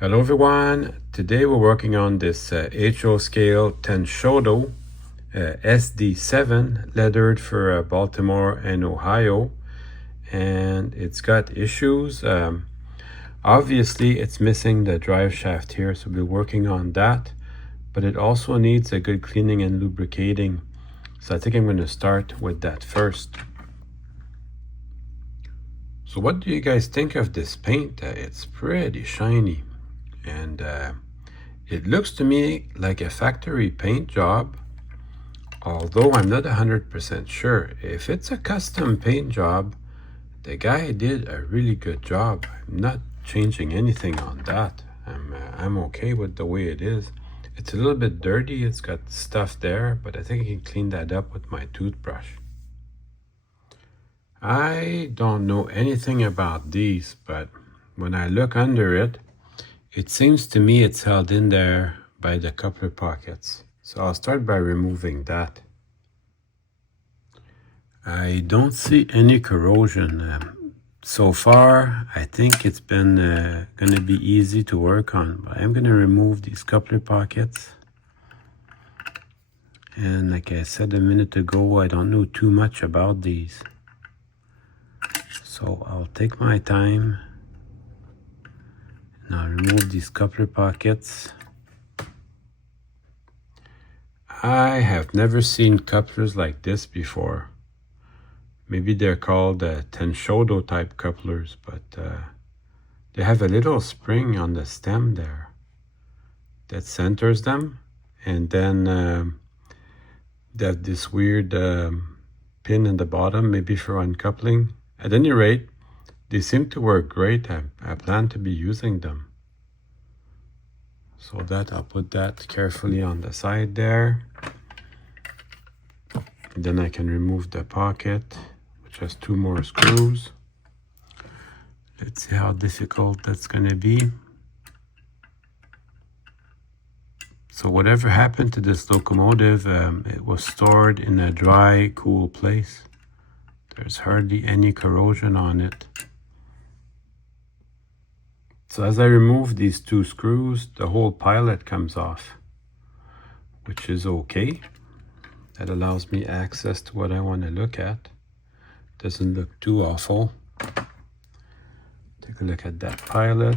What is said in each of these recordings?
Hello everyone, today we're working on this HO scale Tenshodo SD-7 leathered for Baltimore and Ohio, and it's got issues. Obviously it's missing the drive shaft here, so we'll be working on that, but it also needs a good cleaning and lubricating, so I think I'm going to start with that first. So what do you guys think of this paint? It's pretty shiny, and it looks to me like a factory paint job, although I'm not 100% sure. If it's a custom paint job, the guy did a really good job. I'm not changing anything on that. I'm okay with the way it is. It's a little bit dirty, it's got stuff there, but I think I can clean that up with my toothbrush. I don't know anything about these, but when I look under it, it seems to me it's held in there by the coupler pockets. So I'll start by removing that. I don't see any corrosion. So far, I think it's been going to be easy to work on. But I'm going to remove these coupler pockets. And like I said a minute ago, I don't know too much about these. So I'll take my time. Now remove these coupler pockets. I have never seen couplers like this before. Maybe they're called Tenshodo type couplers, but they have a little spring on the stem there that centers them, and then they have this weird pin in the bottom, maybe for uncoupling. At any rate, they seem to work great. I plan to be using them. So that I'll put that carefully on the side there. And then I can remove the pocket, which has 2 more screws. Let's see how difficult that's going to be. So whatever happened to this locomotive, it was stored in a dry, cool place. There's hardly any corrosion on it. So as I remove these 2 screws, the whole pilot comes off, which is okay. That allows me access to what I want to look at. Doesn't look too awful. Take a look at that pilot.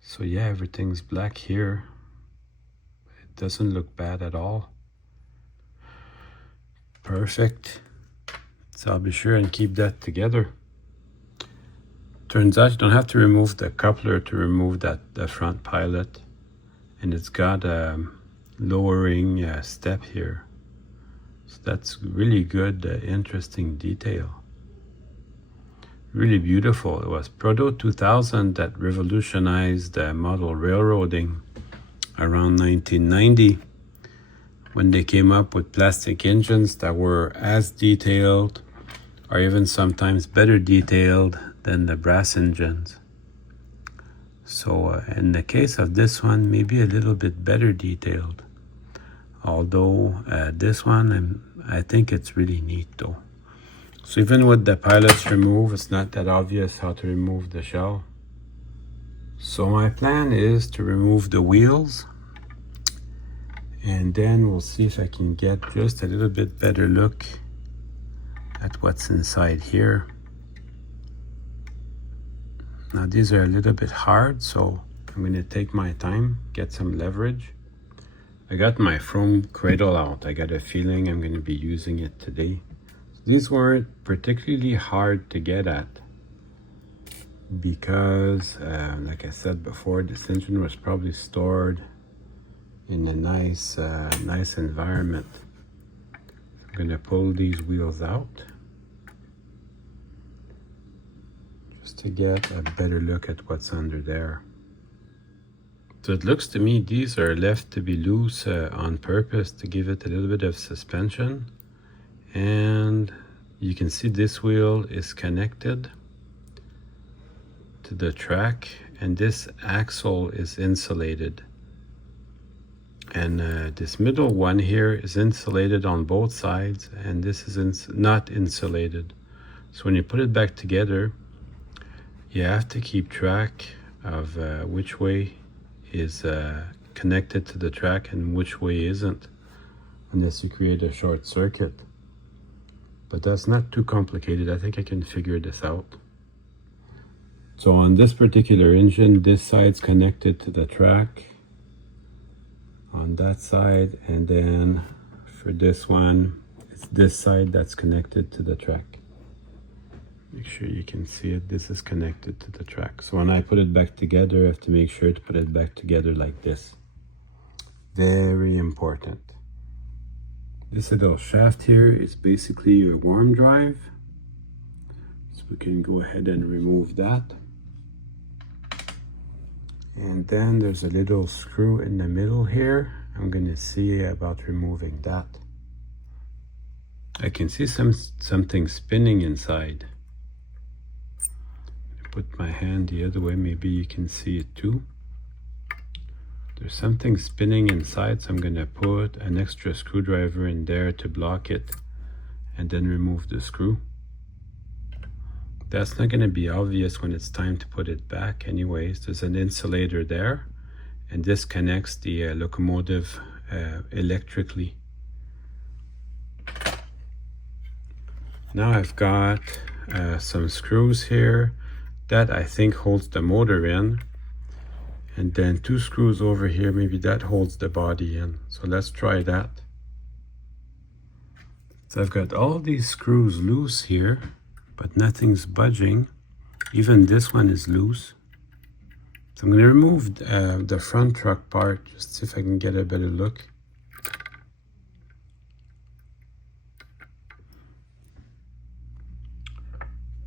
So yeah, everything's black here. It doesn't look bad at all. Perfect. So I'll be sure and keep that together. Turns out you don't have to remove the coupler to remove the front pilot. And it's got a lowering step here. So that's really good, interesting detail. Really beautiful. It was Proto 2000 that revolutionized model railroading around 1990, when they came up with plastic engines that were as detailed, or even sometimes better detailed, than the brass engines. So in the case of this one, maybe a little bit better detailed. Although this one, I think it's really neat though. So even with the pilots removed, it's not that obvious how to remove the shell. So my plan is to remove the wheels, and then we'll see if I can get just a little bit better look at what's inside here. Now these are a little bit hard, so I'm going to take my time, get some leverage. I got my foam cradle out. I got a feeling I'm going to be using it today. So these weren't particularly hard to get at because, like I said before, this engine was probably stored in a nice environment. I'm going to pull these wheels out just to get a better look at what's under there. So it looks to me these are left to be loose on purpose to give it a little bit of suspension. And you can see this wheel is connected to the track, and this axle is insulated. And this middle one here is insulated on both sides, and this is not insulated. So when you put it back together, you have to keep track of which way is connected to the track and which way isn't, unless you create a short circuit. But that's not too complicated. I think I can figure this out. So on this particular engine, this side's connected to the track on that side, and then for this one, it's this side that's connected to the track. Make sure you can see it. This is connected to the track. So when I put it back together, I have to make sure to put it back together like this. Very important. This little shaft here is basically a worm drive. So we can go ahead and remove that. And then there's a little screw in the middle here. I'm going to see about removing that. I can see something spinning inside. Put my hand the other way, maybe you can see it too. There's something spinning inside, so I'm going to put an extra screwdriver in there to block it and then remove the screw. That's not going to be obvious when it's time to put it back anyways. There's an insulator there, and this connects the locomotive electrically. Now I've got some screws here that I think holds the motor in, and then 2 screws over here, maybe that holds the body in. So let's try that. So I've got all these screws loose here, but nothing's budging. Even this one is loose. So I'm going to remove the front truck part, just see if I can get a better look.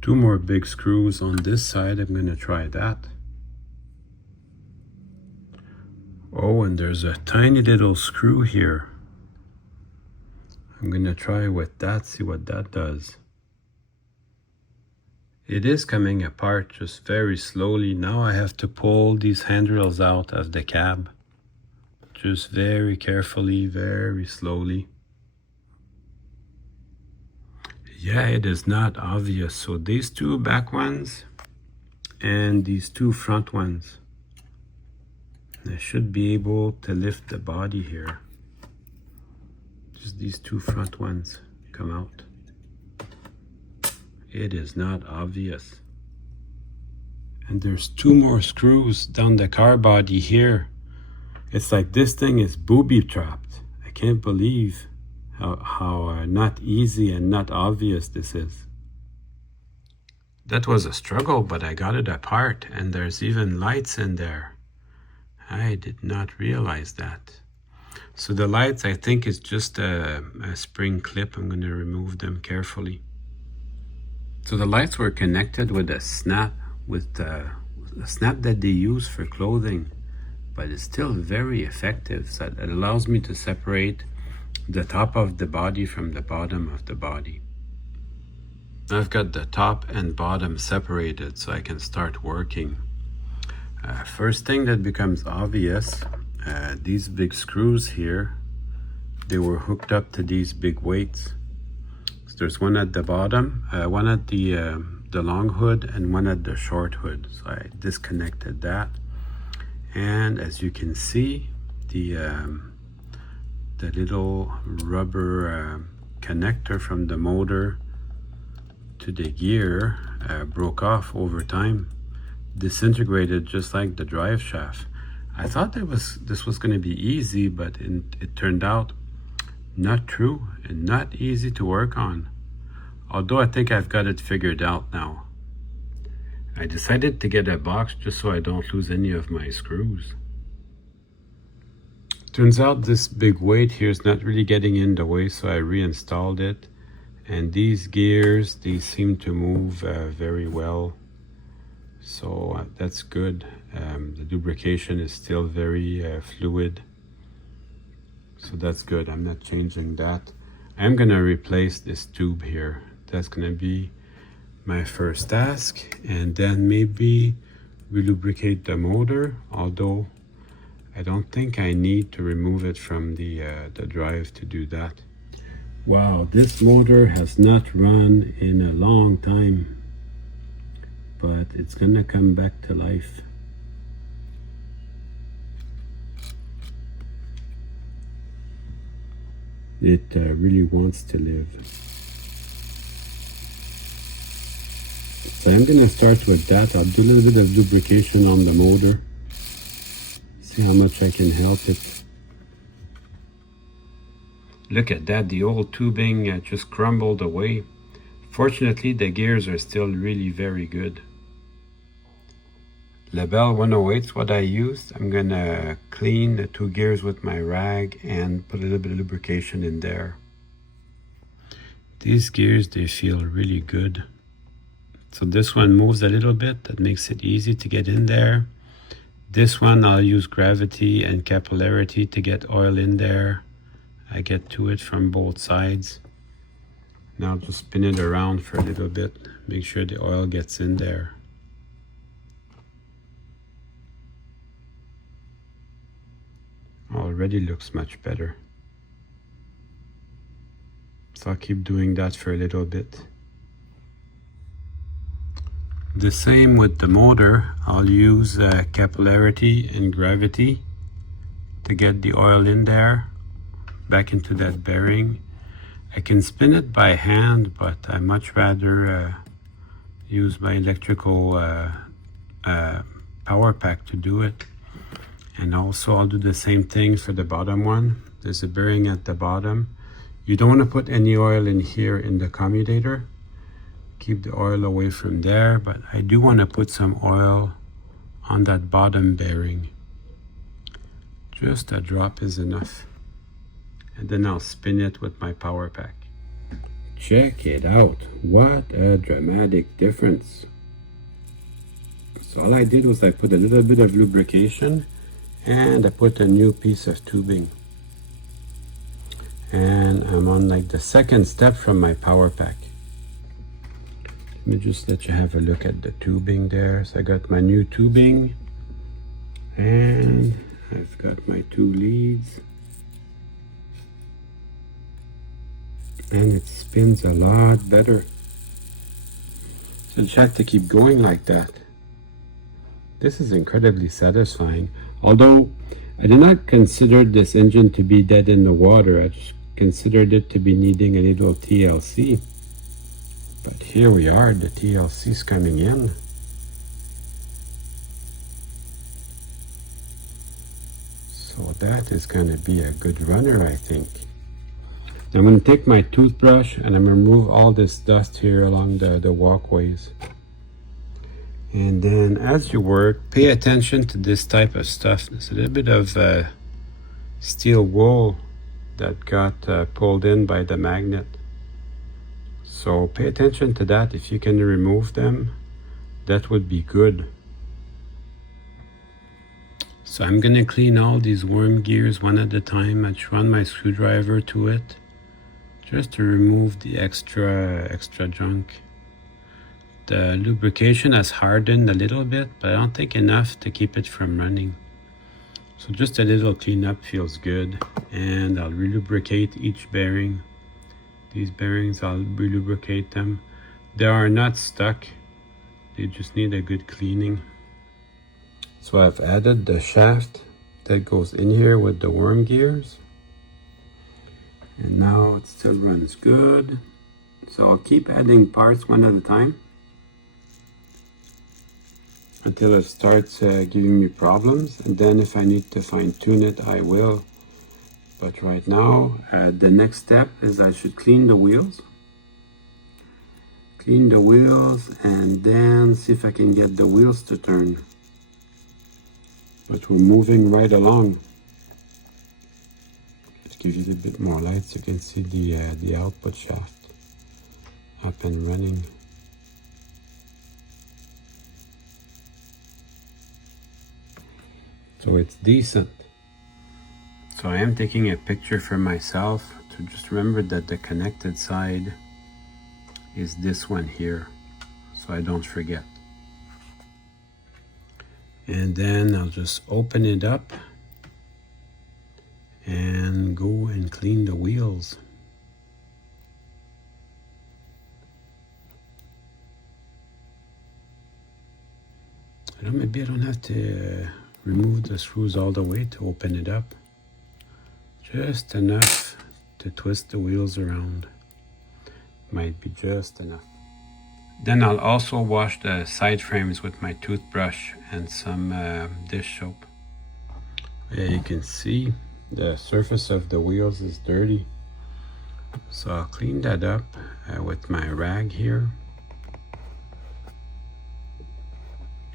Two more big screws on this side. I'm going to try that. Oh, and there's a tiny little screw here. I'm going to try with that, see what that does. It is coming apart just very slowly. Now I have to pull these handrails out of the cab. Just very carefully, very slowly. Yeah, it is not obvious. So these 2 back ones and these 2 front ones. I should be able to lift the body here. Just these 2 front ones come out. It is not obvious. And there's 2 more screws down the car body here. It's like this thing is booby trapped. I can't believe how not easy and not obvious this is. That was a struggle, but I got it apart, and there's even lights in there. I did not realize that. So the lights, I think, is just a spring clip. I'm going to remove them carefully. So the lights were connected with a snap, with a snap that they use for clothing, but it's still very effective. So it allows me to separate the top of the body from the bottom of the body. I've got the top and bottom separated, so I can start working. First thing that becomes obvious, these big screws here, they were hooked up to these big weights. So there's one at the bottom, one at the long hood, and one at the short hood. So I disconnected that, and as you can see, the little rubber connector from the motor to the gear broke off over time, disintegrated just like the drive shaft. I thought this was going to be easy, but it turned out not true and not easy to work on. Although I think I've got it figured out now. I decided to get a box just so I don't lose any of my screws. Turns out this big weight here is not really getting in the way, so I reinstalled it. And these gears, they seem to move very well. So that's good. The lubrication is still very fluid. So that's good. I'm not changing that. I'm going to replace this tube here. That's going to be my first task. And then maybe relubricate the motor, although I don't think I need to remove it from the drive to do that. Wow, this motor has not run in a long time, but it's gonna come back to life. It really wants to live. So I'm gonna start with that. I'll do a little bit of lubrication on the motor, see how much I can help it. Look at that, the old tubing just crumbled away. Fortunately, the gears are still really very good. Label 108 is what I used. I'm gonna clean the two gears with my rag and put a little bit of lubrication in there. These gears, they feel really good. So this one moves a little bit, that makes it easy to get in there. This one, I'll use gravity and capillarity to get oil in there. I get to it from both sides. Now I'll just spin it around for a little bit, make sure the oil gets in there. Already looks much better. So I'll keep doing that for a little bit. The same with the motor. I'll use capillarity and gravity to get the oil in there, back into that bearing. I can spin it by hand, but I much rather use my electrical power pack to do it. And also I'll do the same thing for the bottom one. There's a bearing at the bottom. You don't want to put any oil in here in the commutator. Keep the oil away from there, but I do want to put some oil on that bottom bearing. Just a drop is enough. And then I'll spin it with my power pack. Check it out. What a dramatic difference. So all I did was I put a little bit of lubrication and I put a new piece of tubing. And I'm on like the second step from my power pack. Let me just let you have a look at the tubing there. So I got my new tubing and I've got my two leads. And it spins a lot better. So you have to keep going like that. This is incredibly satisfying. Although I did not consider this engine to be dead in the water, I just considered it to be needing a little TLC. But here we are, the TLC is coming in. So that is going to be a good runner, I think. I'm going to take my toothbrush and I'm going to remove all this dust here along the walkways. And then as you work, pay attention to this type of stuff. There's a little bit of steel wool that got pulled in by the magnet. So pay attention to that. If you can remove them, that would be good. So I'm going to clean all these worm gears one at a time. I just run my screwdriver to it, just to remove the extra junk. The lubrication has hardened a little bit, but I don't think enough to keep it from running. So just a little cleanup feels good. And I'll relubricate each bearing. These bearings, I'll relubricate them. They are not stuck. They just need a good cleaning. So I've added the shaft that goes in here with the worm gears. And now it still runs good. So I'll keep adding parts one at a time until it starts giving me problems. And then if I need to fine tune it, I will. But right now, the next step is I should clean the wheels. Clean the wheels and then see if I can get the wheels to turn. But we're moving right along. Let's give you a bit more light so you can see the output shaft up and running. So it's decent. So I am taking a picture for myself to just remember that the connected side is this one here, so I don't forget. And then I'll just open it up and go and clean the wheels. I don't know, maybe I don't have to remove the screws all the way to open it up. Just enough to twist the wheels around. Might be just enough. Then I'll also wash the side frames with my toothbrush and some dish soap. Yeah, you can see the surface of the wheels is dirty. So I'll clean that up with my rag here.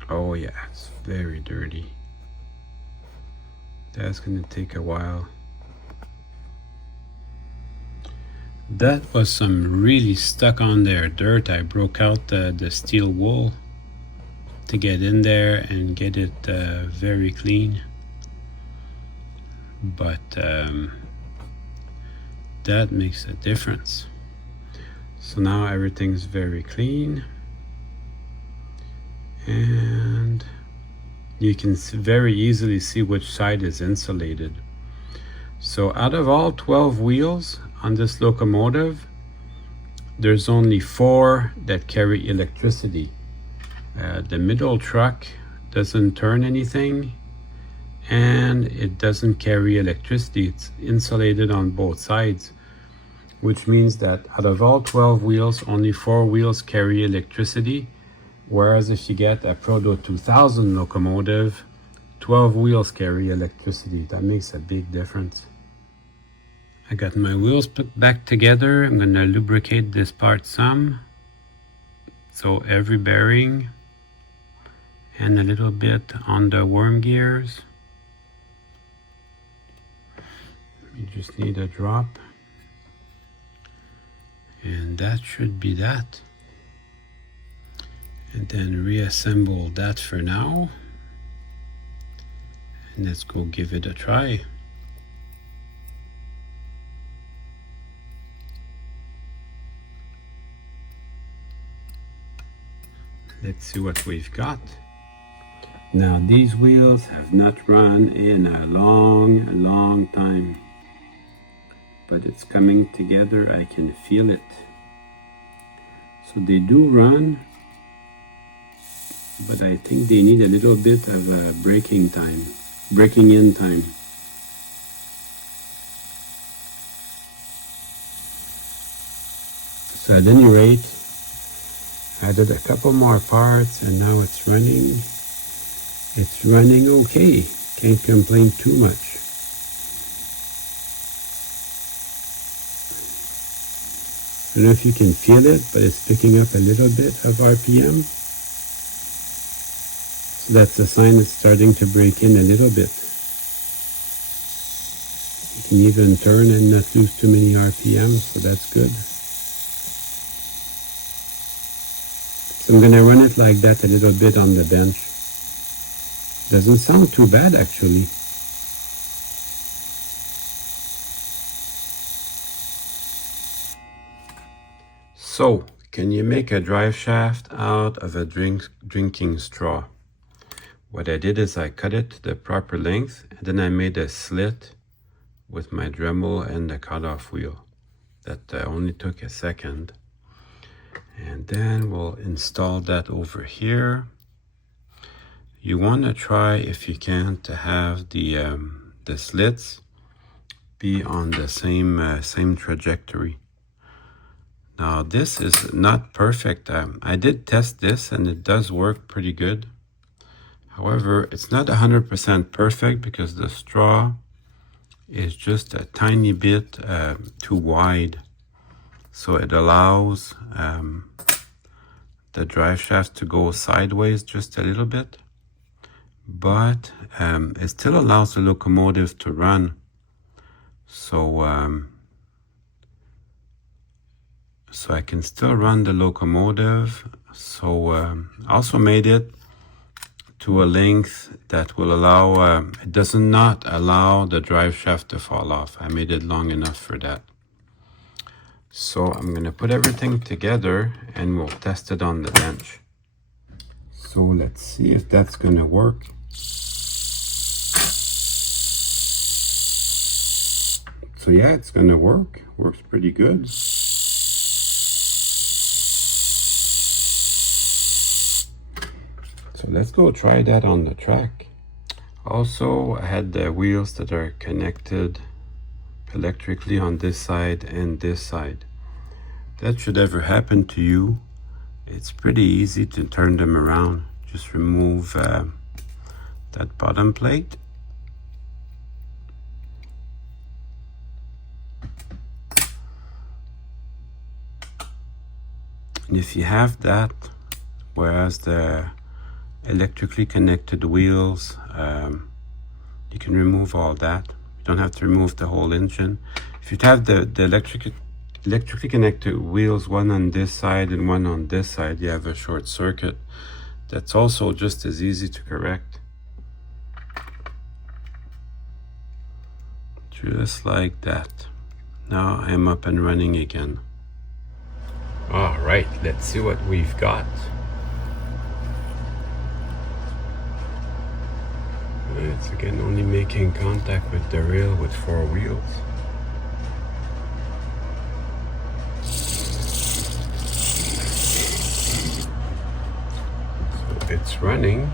Oh yeah, it's very dirty. That's gonna take a while. That was some really stuck on there dirt. I broke out the steel wool to get in there and get it very clean. But that makes a difference. So now everything's very clean. And you can very easily see which side is insulated. So out of all 12 wheels on this locomotive, there's only 4 that carry electricity. The middle truck doesn't turn anything and it doesn't carry electricity. It's insulated on both sides, which means that out of all 12 wheels, only 4 wheels carry electricity. Whereas if you get a Proto 2000 locomotive, 12 wheels carry electricity. That makes a big difference. I got my wheels put back together. I'm going to lubricate this part some. So every bearing and a little bit on the worm gears. You just need a drop. And that should be that. And then reassemble that for now. And let's go give it a try. Let's see what we've got. Now these wheels have not run in a long time. But it's coming together, I can feel it. So they do run, but I think they need a little bit of breaking in time. So at any rate, I added a couple more parts and now it's running. It's running okay. Can't complain too much. I don't know if you can feel it, but it's picking up a little bit of RPM. So that's a sign it's starting to break in a little bit. You can even turn and not lose too many RPM, so that's good. So I'm going to run it like that a little bit on the bench. Doesn't sound too bad actually. So, can you make a drive shaft out of a drinking straw? What I did is I cut it to the proper length and then I made a slit with my Dremel and the cutoff wheel. That only took a second. And then we'll install that over here. You want to try, if you can, to have the slits be on the same trajectory. Now this is not perfect. I did test this and it does work pretty good. However, it's not 100% perfect because the straw is just a tiny bit too wide. So it allows the drive shaft to go sideways just a little bit. But it still allows the locomotive to run. So I can still run the locomotive. So I also made it to a length that will allow, it does not allow the drive shaft to fall off. I made it long enough for that. So I'm going to put everything together and we'll test it on the bench. So let's see if that's going to work. So yeah, it's going to work. Works pretty good. So let's go try that on the track. Also, I had the wheels that are connected electrically on this side and this side. That should ever happen to you, it's pretty easy to turn them around. Just remove that bottom plate. And if you have that, whereas the electrically connected wheels, you can remove all that. You don't have to remove the whole engine. If you have the electrically connected wheels, one on this side and one on this side, you have a short circuit. That's also just as easy to correct. Just like that. Now I'm up and running again. All right, let's see what we've got. It's again only making contact with the rail with 4 wheels. So it's running.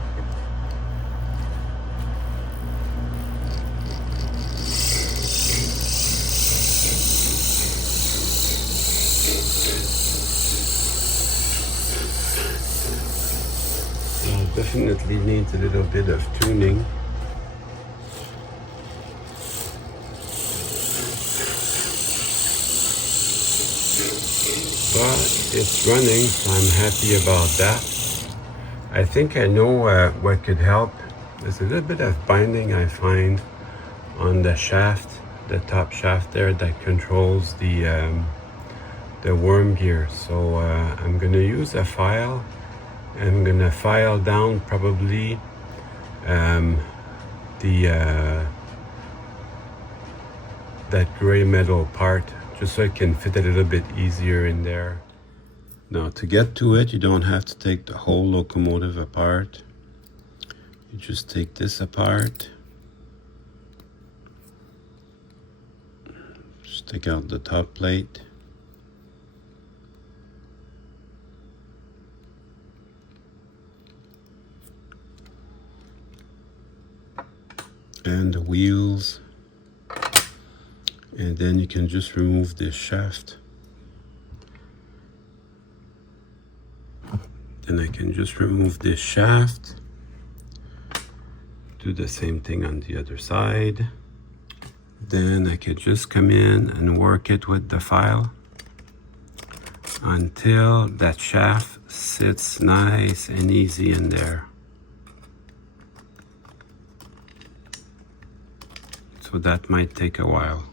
Definitely needs a little bit of tuning. But it's running, so I'm happy about that. I think I know what could help. There's a little bit of binding I find on the shaft, the top shaft there that controls the worm gear. So I'm gonna use a file. I'm gonna file down probably that gray metal part, just so it can fit a little bit easier in there. Now to get to it, you don't have to take the whole locomotive apart. You just take this apart. Just take out the top plate. And the wheels, and then you can just remove this shaft. Then I can just remove this shaft, do the same thing on the other side. Then I could just come in and work it with the file until that shaft sits nice and easy in there. So that might take a while.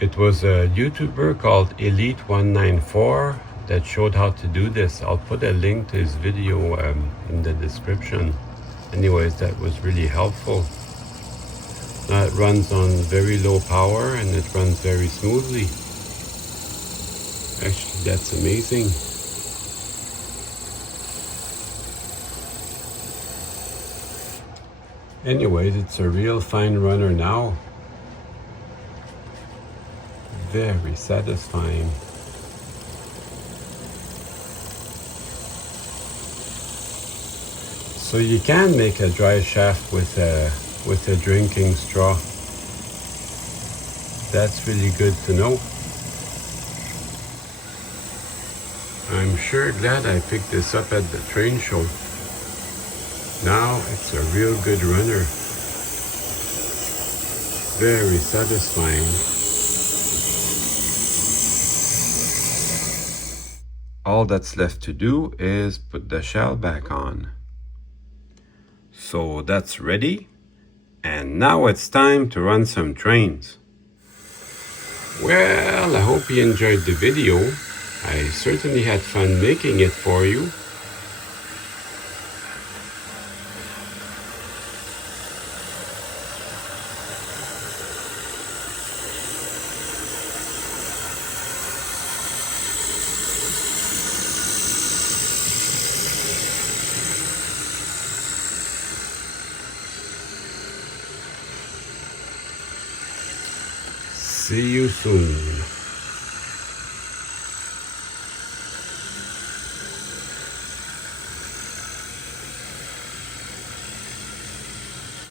It was a YouTuber called Elite194 that showed how to do this. I'll put a link to his video in the description. Anyways, that was really helpful. Now it runs on very low power and it runs very smoothly. Actually, that's amazing. Anyways, it's a real fine runner now. Very satisfying. So you can make a dry shaft with a drinking straw. That's really good to know. I'm sure glad I picked this up at the train show. Now it's a real good runner. Very satisfying. All that's left to do is put the shell back on. So that's ready. And now it's time to run some trains. Well, I hope you enjoyed the video. I certainly had fun making it for you. See you soon.